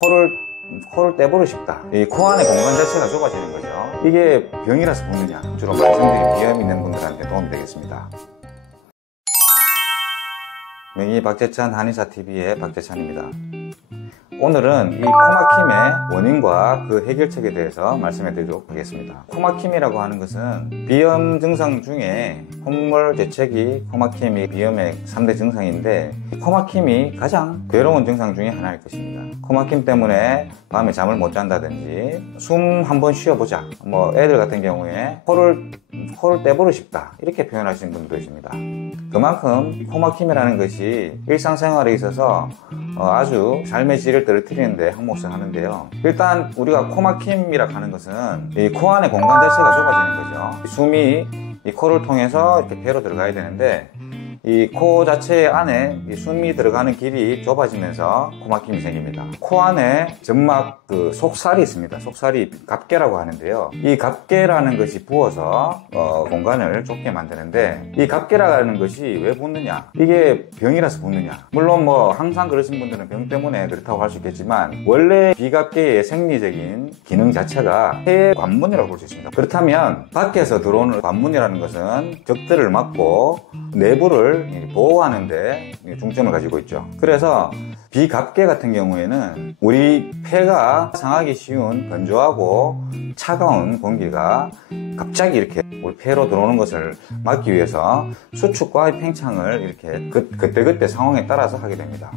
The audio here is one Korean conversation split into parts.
코를 떼보고 싶다. 이 코 안의 공간 자체가 좁아지는 거죠. 이게 병이라서 붓느냐? 주로 만성적인 비염이 있는 분들한테 도움이 되겠습니다. 명의 박재찬 한의사TV의 박재찬입니다. 오늘은 이 코막힘의 원인과 그 해결책에 대해서 말씀해 드리도록 하겠습니다. 코막힘이라고 하는 것은 비염 증상 중에 콧물, 재채기, 코막힘이 비염의 3대 증상인데 코막힘이 가장 괴로운 증상 중에 하나일 것입니다. 코막힘 때문에 밤에 잠을 못 잔다든지 숨 한번 쉬어보자, 애들 같은 경우에 코를 떼보고 싶다 이렇게 표현하시는 분들도 있습니다. 그만큼 코막힘이라는 것이 일상생활에 있어서 아주 삶의 질을 떨어뜨리는데 한 몫을 하는데요. 일단 우리가 코막힘이라고 하는 것은 이 코 안의 공간 자체가 좁아지는 거죠. 숨이 이 코를 통해서 이렇게 배로 들어가야 되는데 이 코 자체 안에 이 숨이 들어가는 길이 좁아지면서 코막힘이 생깁니다. 코 안에 점막 속살이 있습니다. 속살이 갑계라고 하는데요. 이 갑계라는 것이 부어서 공간을 좁게 만드는데 이 갑계라는 것이 왜 붓느냐? 이게 병이라서 붓느냐? 물론 항상 그러신 분들은 병 때문에 그렇다고 할 수 있겠지만 원래 비갑계의 생리적인 기능 자체가 폐의 관문이라고 볼 수 있습니다. 그렇다면 밖에서 들어오는 관문이라는 것은 적들을 막고 내부를 보호하는 데 중점을 가지고 있죠. 그래서 비갑계 같은 경우에는 우리 폐가 상하기 쉬운 건조하고 차가운 공기가 갑자기 이렇게 우리 폐로 들어오는 것을 막기 위해서 수축과 팽창을 이렇게 그때그때 상황에 따라서 하게 됩니다.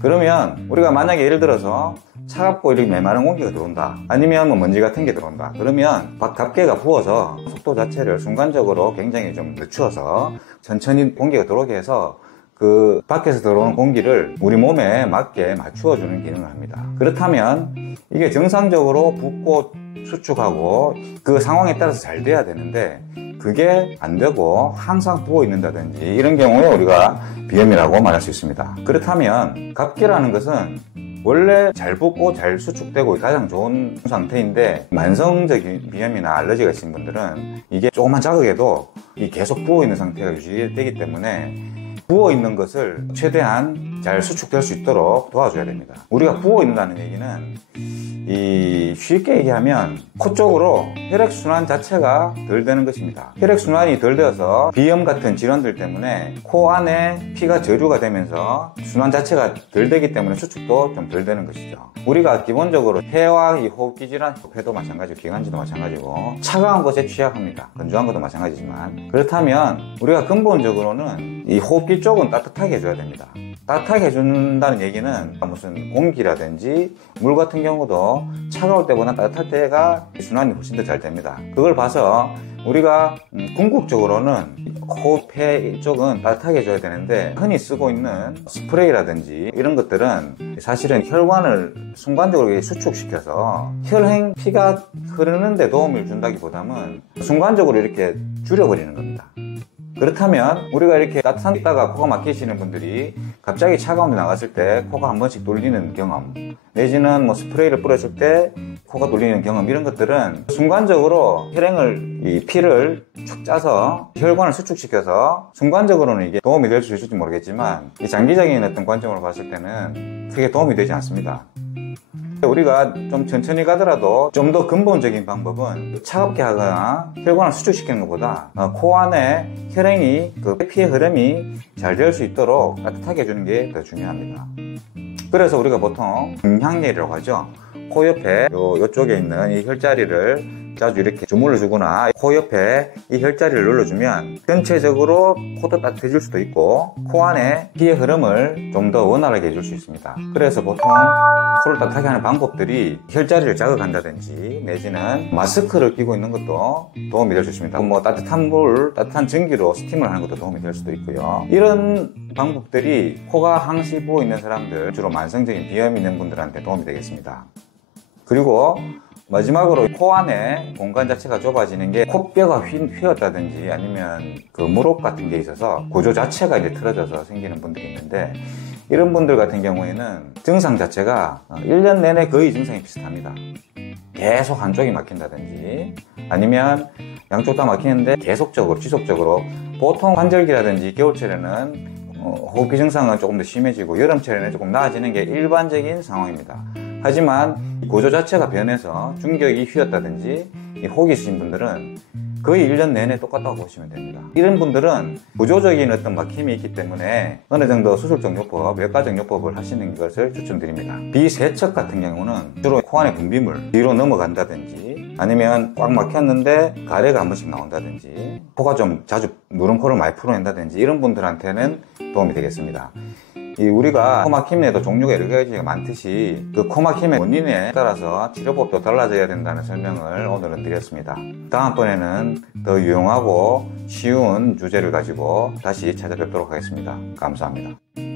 그러면 우리가 만약에 예를 들어서 차갑고 이렇게 메마른 공기가 들어온다, 아니면 먼지 같은 게 들어온다, 그러면 갑계가 부어서 속도 자체를 순간적으로 굉장히 좀 늦추어서 천천히 공기가 들어오게 해서 그 밖에서 들어오는 공기를 우리 몸에 맞게 맞추어주는 기능을 합니다. 그렇다면 이게 정상적으로 붓고 수축하고 그 상황에 따라서 잘 돼야 되는데 그게 안 되고 항상 부어 있는다든지 이런 경우에 우리가 비염이라고 말할 수 있습니다. 그렇다면 갑계라는 것은 원래 잘 붓고 잘 수축되고 가장 좋은 상태인데 만성적인 비염이나 알러지가 있으신 분들은 이게 조금만 자극해도 계속 부어 있는 상태가 유지되기 때문에 부어 있는 것을 최대한 잘 수축될 수 있도록 도와줘야 됩니다. 우리가 부어 있는다는 얘기는 쉽게 얘기하면 코 쪽으로 혈액순환 자체가 덜 되는 것입니다. 혈액순환이 덜 되어서 비염 같은 질환들 때문에 코 안에 피가 저류가 되면서 순환 자체가 덜 되기 때문에 수축도 좀 덜 되는 것이죠. 우리가 기본적으로 폐와 이 호흡기 질환, 폐도 마찬가지고 기관지도 마찬가지고 차가운 것에 취약합니다. 건조한 것도 마찬가지지만 그렇다면 우리가 근본적으로는 이 호흡기 쪽은 따뜻하게 해줘야 됩니다. 따뜻하게 해준다는 얘기는 무슨 공기라든지 물 같은 경우도 차가울 때보다 따뜻할 때가 순환이 훨씬 더 잘 됩니다. 그걸 봐서 우리가 궁극적으로는 호흡,폐 쪽은 따뜻하게 해줘야 되는데 흔히 쓰고 있는 스프레이라든지 이런 것들은 사실은 혈관을 순간적으로 수축시켜서 혈행, 피가 흐르는 데 도움을 준다기보다는 순간적으로 이렇게 줄여버리는 겁니다. 그렇다면 우리가 이렇게 따뜻한 데 있다가 코가 막히시는 분들이 갑자기 차가운 데 나갔을 때 코가 한 번씩 돌리는 경험, 내지는 스프레이를 뿌렸을 때 코가 돌리는 경험, 이런 것들은 순간적으로 혈행을, 피를 축 짜서 혈관을 수축시켜서 순간적으로는 이게 도움이 될 수 있을지 모르겠지만 이 장기적인 어떤 관점으로 봤을 때는 크게 도움이 되지 않습니다. 우리가 좀 천천히 가더라도 좀 더 근본적인 방법은 차갑게 하거나 혈관을 수축시키는 것보다 코 안에 혈행이 피의 흐름이 잘 될 수 있도록 따뜻하게 해주는 게 더 중요합니다. 그래서 우리가 보통 등향열이라고 하죠. 코 옆에 이쪽에 있는 이 혈자리를 자주 이렇게 주물러 주거나 코 옆에 이 혈자리를 눌러주면 전체적으로 코도 따뜻해질 수도 있고 코 안에 피의 흐름을 좀 더 원활하게 해줄 수 있습니다. 그래서 보통 코를 따뜻하게 하는 방법들이 혈자리를 자극한다든지 내지는 마스크를 끼고 있는 것도 도움이 될 수 있습니다. 따뜻한 물, 따뜻한 전기로 스팀을 하는 것도 도움이 될 수도 있고요. 이런 방법들이 코가 항시 부어 있는 사람들, 주로 만성적인 비염이 있는 분들한테 도움이 되겠습니다. 그리고 마지막으로 코 안에 공간 자체가 좁아지는 게 코뼈가 휘었다든지 아니면 무록 같은 게 있어서 구조 자체가 틀어져서 생기는 분들이 있는데 이런 분들 같은 경우에는 증상 자체가 1년 내내 거의 증상이 비슷합니다. 계속 한쪽이 막힌다든지 아니면 양쪽 다 막히는데 계속적으로 지속적으로 보통 관절기라든지 겨울철에는 호흡기 증상은 조금 더 심해지고 여름철에는 조금 나아지는 게 일반적인 상황입니다. 하지만 구조 자체가 변해서 중격이 휘었다든지 혹이 있으신 분들은 거의 1년 내내 똑같다고 보시면 됩니다. 이런 분들은 구조적인 어떤 막힘이 있기 때문에 어느 정도 수술적 요법, 외과적 요법을 하시는 것을 추천드립니다. 비세척 같은 경우는 주로 코 안에 분비물 뒤로 넘어간다든지 아니면 꽉 막혔는데 가래가 한 번씩 나온다든지 코가 좀 자주 누른 코를 많이 풀어낸다든지 이런 분들한테는 도움이 되겠습니다. 우리가 코막힘에도 종류가 여러 가지가 많듯이 그 코막힘의 원인에 따라서 치료법도 달라져야 된다는 설명을 오늘은 드렸습니다. 다음번에는 더 유용하고 쉬운 주제를 가지고 다시 찾아뵙도록 하겠습니다. 감사합니다.